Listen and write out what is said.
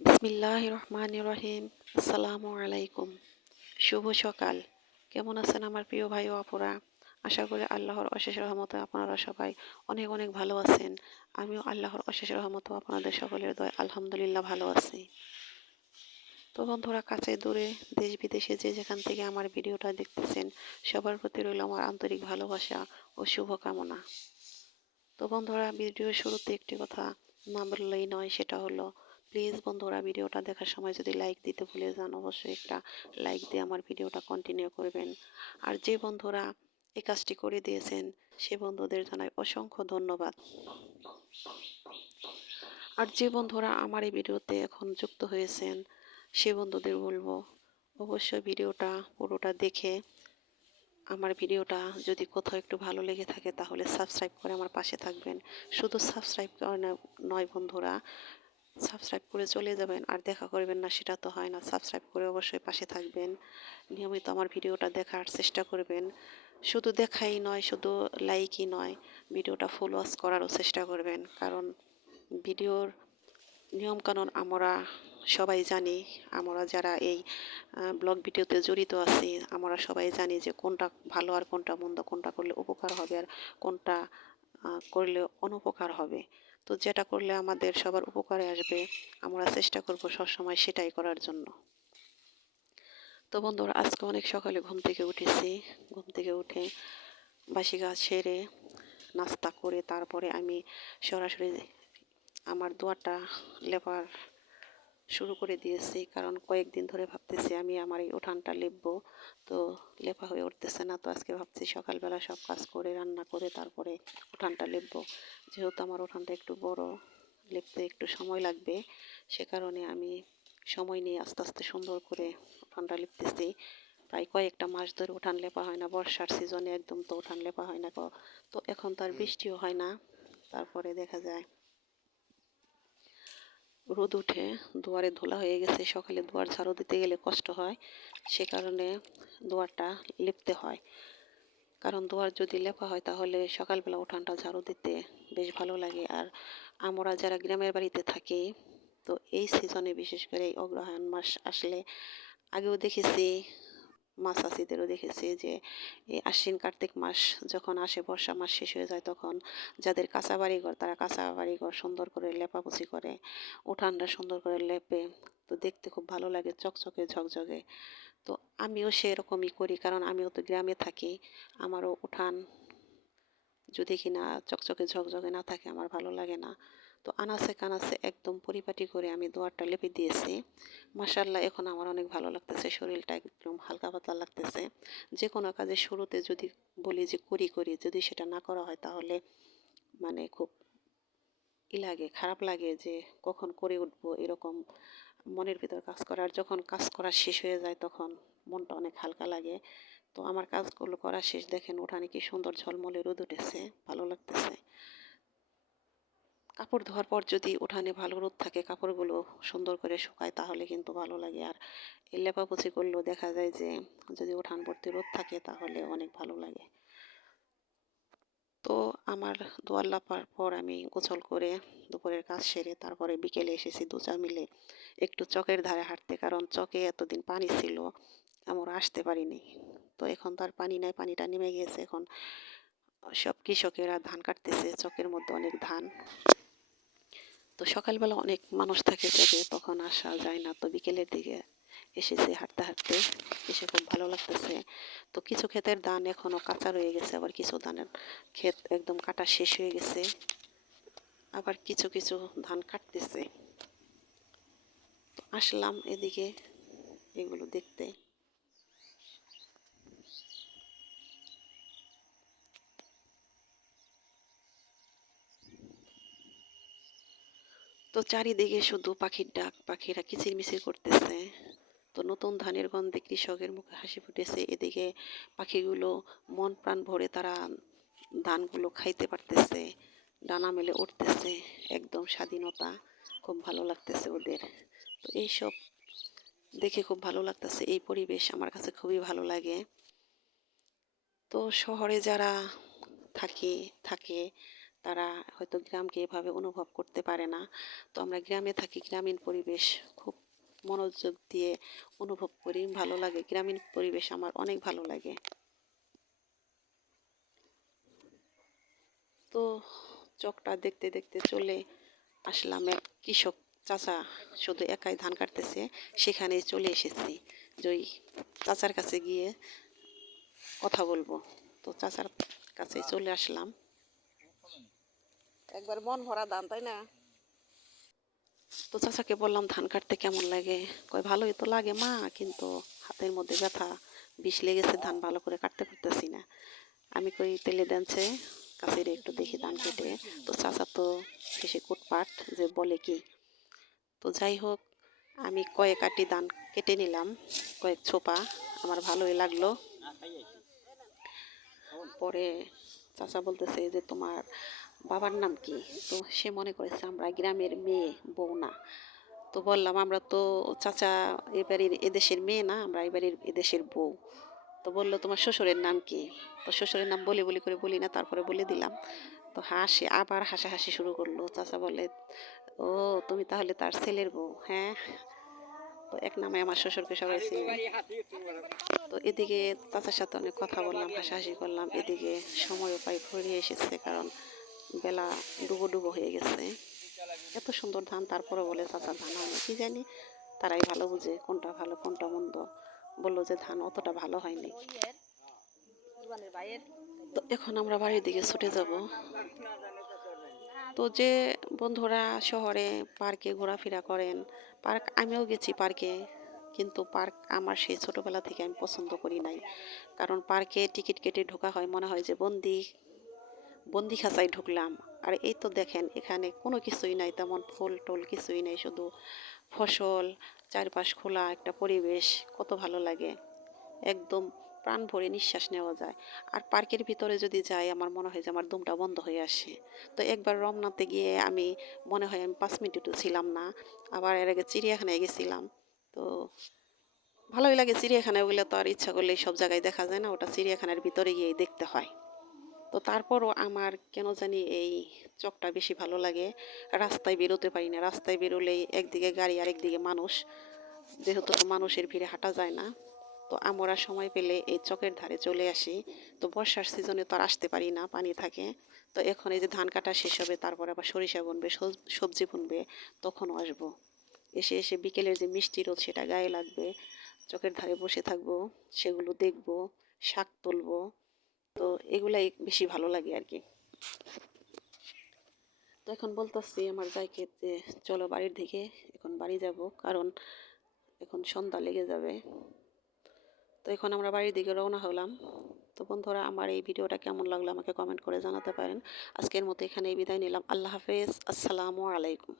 বিসমিল্লাহ রহমান রহিম আসসালামু আলাইকুম। শুভ সকাল। কেমন আছেন আমার প্রিয় ভাই ও আপুরা? আশা করি আল্লাহর অশেষ রহমতে আপনারা সবাই অনেক অনেক ভালো আছেন। আমিও আল্লাহর অশেষ রহমতে আপনাদের সকলের দয় আলহামদুলিল্লাহ ভালো আছি। তো বন্ধুরা, কাছে দূরে, দেশ বিদেশে যে যেখান থেকে আমার ভিডিওটা দেখতেছেন, সবার প্রতি রইল আমার আন্তরিক ভালোবাসা ও শুভকামনা। তো বন্ধুরা, ভিডিওর শুরুতে একটি কথা না বললেই নয়, সেটা হলো প্লিজ বন্ধুরা ভিডিওটা দেখার সময় যদি লাইক দিতে ভুলে যান, অবশ্যই একটা লাইক দিয়ে আমার ভিডিওটা কন্টিনিউ করবেন। আর যে বন্ধুরা এই কাজটি করে দিয়েছেন, সে বন্ধুদের জানাই অসংখ্য ধন্যবাদ। আর যে বন্ধুরা আমার এই ভিডিওতে এখন যুক্ত হয়েছেন, সে বন্ধুদের বলব, অবশ্যই ভিডিওটা পুরোটা দেখে, আমার ভিডিওটা যদি কোথাও একটু ভালো লেগে থাকে তাহলে সাবস্ক্রাইব করে আমার পাশে থাকবেন। শুধু সাবস্ক্রাইব করে নয় বন্ধুরা সাবস্ক্রাইব করে চলে যাবেন, আর দেখা করবেন না, সেটা তো হয় না। সাবস্ক্রাইব করে অবশ্যই পাশে থাকবেন। নিয়মিত আমার ভিডিওটা দেখার চেষ্টা করবেন। শুধু দেখাই নয়, শুধু লাইকই নয়, ভিডিওটা ফুল করারও চেষ্টা করবেন। কারণ ভিডিওর নিয়মকানুন আমরা সবাই জানি। আমরা যারা এই ব্লগ ভিডিওতে জড়িত আছি, আমরা সবাই জানি যে কোনটা ভালো আর কোনটা মন্দ, কোনটা করলে উপকার হবে আর কোনটা করলে অনুপকার হবে। তো যেটা করলে আমাদের সবার উপকারে আসবে, আমরা চেষ্টা করব সবসময় সেটাই করার জন্য। তো বন্ধুরা, আজকে অনেক সকালে ঘুম থেকে উঠেছি। ঘুম থেকে উঠে বাসি গাছ সেরে, নাস্তা করে, তারপরে আমি সরাসরি আমার দুয়ারটা লেপার শুরু করে দিয়েছি কারণ কয়েকদিন ধরে ভাবতেছি আমি আমার এই উঠানটা লেপবো। তো লেপা হয়ে উঠতেছে না তো আজকে ভাবছি সকালবেলা সব কাজ করে রান্না করে তারপরে উঠানটা লেপবো। যেহেতু আমার উঠানটা একটু বড় লেপতে একটু সময় লাগবে সে কারণে আমি সময় নিয়ে আস্তে আস্তে সুন্দর করে উঠানটা লিপতেছি। প্রায় কয়েকটা মাস ধরে উঠান লেপা হয় না বর্ষার সিজনে একদম তো উঠান লেপা হয় না তো এখন তো আর বৃষ্টিও হয় না তারপরে দেখা যায় রোদ উঠে দুয়ারে ধুলা হয়ে গেছে। সকালে দুয়ার ঝাড়ু দিতে গেলে কষ্ট হয়, সে কারণে দুয়ারটা লিপতে হয়। কারণ দুয়ার যদি লেপা হয় তাহলে সকালবেলা উঠানটা ঝাড়ু দিতে বেশ ভালো লাগে। আর আমরা যারা গ্রামের বাড়িতে থাকি, তো এই সিজনে বিশেষ করে এই অগ্রহায়ণ মাস আসলে আগেও দেখেছি মাছ চাষিদেরও দেখেছি যে এই আশ্বিন কার্তিক মাস যখন আসে, বর্ষা মাস শেষ হয়ে যায়, তখন যাদের কাঁচা বাড়িঘর তারা কাঁচা বাড়িঘর সুন্দর করে লেপাপুছি করে, উঠানটা সুন্দর করে লেপে, তো দেখতে খুব ভালো লাগে, চকচকে, ঝকঝকে। তো আমিও সেরকমই করি, কারণ আমিও তো গ্রামে থাকি, আমারও উঠান যদি কিনা চকচকে, ঝকঝকে না থাকে, আমার ভালো লাগে না। তো আনাসে কানাসে একদম পরিপাটি করে আমি দোয়ারটা লেপে দিয়েছি। মাসাল্লাহ এখন আমার অনেক ভালো লাগতেছে, শরীরটা একদম হালকা পাতলা লাগতেছে। যে কোনো কাজে শুরুতে যদি বলি যে করি করি, যদি সেটা না করা হয় তাহলে মানে খুব ই লাগে, খারাপ লাগে যে কখন করে উঠবো, এরকম মনের ভিতর কাজ করার যখন কাজ করা শেষ হয়ে যায় তখন মনটা অনেক হালকা লাগে। তো আমার কাজগুলো করা শেষ, দেখেন ওঠানে কি সুন্দর ঝলমলে রোদ উঠেছে, ভালো লাগতেছে। কাপড় ধোয়ার পর যদি উঠানে ভালো রোদ থাকে, কাপড়গুলো সুন্দর করে শুকায়, তাহলে কিন্তু ভালো লাগে। আর এই লেপাপুছি করলেও দেখা যায় যে, যদি উঠান ভর্তি রোদ থাকে, তাহলে অনেক ভালো লাগে। তো আমার দোয়ার লাপার পর আমি গোছল করে দুপুরের কাজ সেরে তারপরে বিকেলে এসেছি দুচা মিলে। একটু চকের ধারে হাঁটতে, কারণ চকে এতদিন পানি ছিল, আমরা আসতে পারিনি। তো এখন তার পানি নাই, পানিটা নেমে গিয়েছে এখন সব কৃষকেরা ধান কাটতেছে, চকের মধ্যে অনেক ধান। তো সকালবেলা অনেক মানুষ থাকে চকে তখন আসা যায় না। তো বিকেলের দিকে এসেছে হাঁটতে হাঁটতে, এসে খুব ভালো লাগতেছে। তো কিছু ক্ষেতের ধান এখনও কাঁচা রয়ে গেছে, আবার কিছু ধানের ক্ষেত একদম কাটা শেষ হয়ে গেছে। আবার কিছু কিছু ধান কাটতেছে। আসলাম এদিকে এগুলো দেখতে। তো চারিদিকে শুধু পাখির ডাক, পাখিরা কিচিরমিচির করতেছে। তো নতুন ধানের গন্ধে কৃষকের মুখে হাসি ফুটেছে। এদিকে পাখিগুলো মন প্রাণ ভরে তারা ধানগুলো খাইতে পারতেছে, ডানা মেলে উঠতেছে। একদম স্বাধীনতা খুব ভালো লাগতেছে ওদের। তো এইসব দেখে খুব ভালো লাগতেছে। এই পরিবেশ আমার কাছে খুবই ভালো লাগে। তো শহরে যারা থাকে থাকে তারা হয়তো গ্রামকে এভাবে অনুভব করতে পারে না। তো আমরা গ্রামে থাকি, গ্রামীণ পরিবেশ। খুব মনোযোগ দিয়ে অনুভব করি, ভালো লাগে। গ্রামীণ পরিবেশ আমার অনেক ভালো লাগে। তো চকটা দেখতে দেখতে চলে আসলাম এক কৃষক চাচা, শুধু একাই ধান কাটতেছে, সেখানেই চলে এসেছি। যে ওই চাচার কাছে গিয়ে কথা বলব। তো চাচার কাছে চলে আসলাম। একবার মন ভরা ধান, তাই না? তো চাচাকে বললাম, ধান কাটতে কেমন লাগে? কয়, ভালোই তো লাগে মা, কিন্তু হাতের মধ্যে ব্যথা, বিষ লেগেছে, ধান ভালো করে কাটতে পারতেছি না। আমি কই, তেলে দেনছে কাছে একটু দেখি ধান কেটে। তো চাচা তো শেষে কুটপাট যে বলে কি। তো যাই হোক, আমি কয়েক আটি ধান কেটে নিলাম, কয়েক ছোপা, আমার ভালোই লাগল। পরে চাচা বলতেছে যে তোমার বাবার নাম কি? তো সে মনে করেছে আমরা গ্রামের মেয়ে, বউ না। তো বললাম, আমরা তো চাচা এবারের এদেশের মেয়ে না, আমরা এবারের এদেশের বউ। তো বলল, তোমার শ্বশুরের নাম কি? তো শ্বশুরের নাম বলি বলি করে বলি না, তারপরে বলে দিলাম। তো হাসি, আবার হাসাহাসি শুরু করল। চাচা বলে ও, তুমি তাহলে তার ছেলের বউ হ্যাঁ? তো এক নামে আমার শ্বশুরকে সবাই চিনে। তো এদিকে চাচার সাথে অনেক কথা বললাম, হাসাহাসি করলাম। এদিকে সময় প্রায় ফুরিয়ে এসেছে, কারণ বেলা ডুবো ডুবো হয়ে গেছে। এত সুন্দর ধান তারপরে বলে চাচা, ধান হয়নি কি জানি? তারাই ভালো বুঝে, কোনটা ভালো, কোনটা মন্দ। বলল যে, ধান অতটা ভালো হয়নি তো এখন আমরা বাড়ির দিকে ছুটে যাব। তো যে বন্ধুরা শহরে পার্কে ঘোরাফেরা করেন, পার্ক আমিও গেছি পার্কে, কিন্তু পার্ক আমার সেই ছোটোবেলা থেকে আমি পছন্দ করি নাই। কারণ পার্কে টিকিট কেটে ঢোকা হয়, মনে হয় যে বন্দি বন্দি খাঁচায় ঢুকলাম। আর এই তো দেখেন, এখানে কোনো কিছুই নাই, তেমন ফুল টুল কিছুই নেই, শুধু ফসল, চারপাশ খোলা একটা পরিবেশ, কত ভালো লাগে। একদম প্রাণ ভরে নিঃশ্বাস নেওয়া যায়। আর পার্কের ভিতরে যদি যাই, আমার মনে হয় যে আমার দমটা বন্ধ হয়ে আসে। তো একবার রমনাতে গিয়ে আমি, মনে হয় আমি পাঁচ মিনিটও ছিলাম না, আবার এর আগে চিড়িয়াখানায় গেছিলাম। তো ভালোই লাগে চিড়িয়াখানায় ওগুলো তো আর ইচ্ছা করলে সব জায়গায় দেখা যায় না, ওটা চিড়িয়াখানার ভিতরে গিয়ে দেখতে হয়। তো তারপরও আমার কেন জানি এই চকটা বেশি ভালো লাগে। রাস্তায় বেরোতে পারি না, রাস্তায় বেরোলেই একদিকে গাড়ি আর একদিকে মানুষ। যেহেতু মানুষের ভিড়ে হাঁটা যায় না। তো আমরা সময় পেলে এই চকের ধারে চলে আসি। তো বর্ষার সিজনে তো আর আসতে পারি না, পানি থাকে। তো এখন এই যে ধান কাটা শেষ হবে, তারপর আবার সরিষা বুনবে, সবজি বুনবে, তখনও আসব। এসে এসে বিকেলের যে মিষ্টি রোদ, সেটা গায়ে লাগবে। চকের ধারে বসে থাকব, সেগুলো দেখব, শাক তুলবো। তো এগুলাই বেশি ভালো লাগে আর কি। তো এখন বলতেছি আমার যাইকে যে, চলো বাড়ির দিকে, এখন বাড়ি যাব। কারণ এখন সন্ধ্যা লেগে যাবে। তো এখন আমরা বাড়ির দিকে রওনা হলাম। তো বন্ধুরা, আমার এই ভিডিওটা কেমন লাগল আমাকে কমেন্ট করে জানাতে পারেন। আজকের মতো এখানে বিদায় নিলাম। আল্লাহ হাফেজ। আসসালামু আলাইকুম।